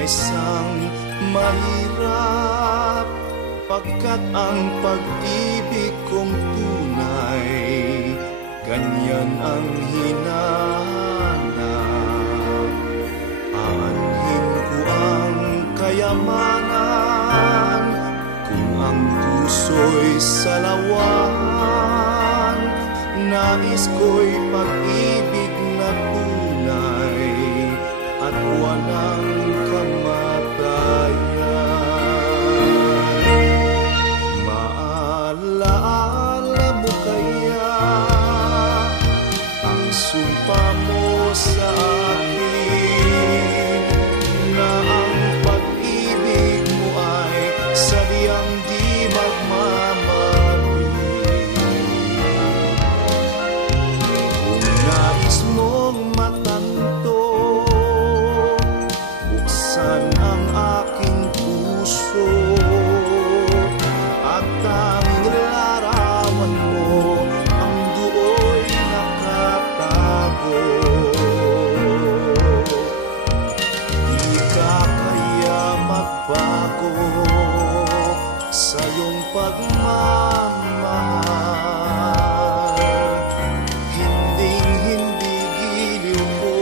isang mahirap, pagkat ang pag-ibig kong tunay, ganyan ang hinahanap. Aanhin ko ang kayamanan, kung ang puso'y salawan. Nais ko'y pag-ibig na tunay at walang kamatayan. Maalaala mo kaya ang sumpa mo sa akin, na ang pag-ibig mo ay sadyang di magmamati. Kung nais mong matanto, buksan ang aking puso, at tanging larawan mo ang do'y nakatago. Di ka kaya magbago sa iyong pagmamahal, hinding-hindi giliw mo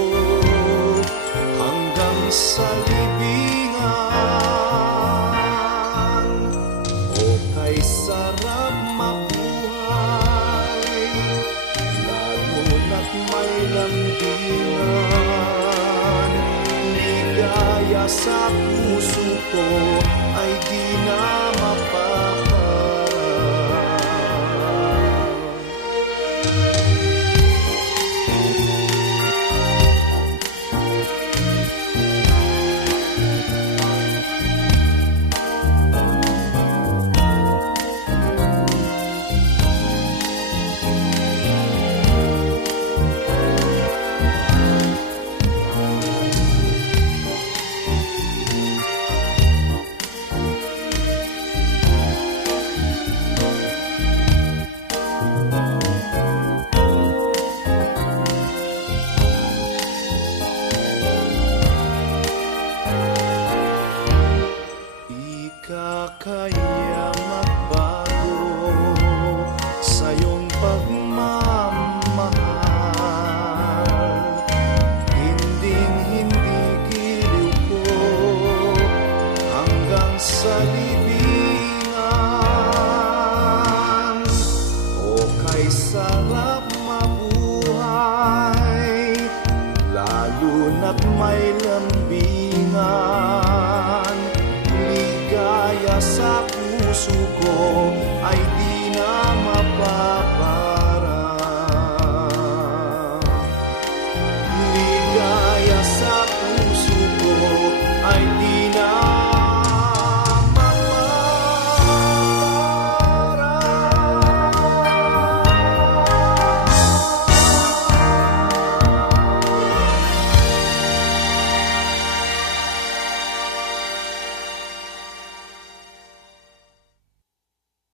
hanggang sa libingan. O kay sarap mabuhay, lalo na't may lambingan. Ligaya sa puso ko ay di na mapagpalit.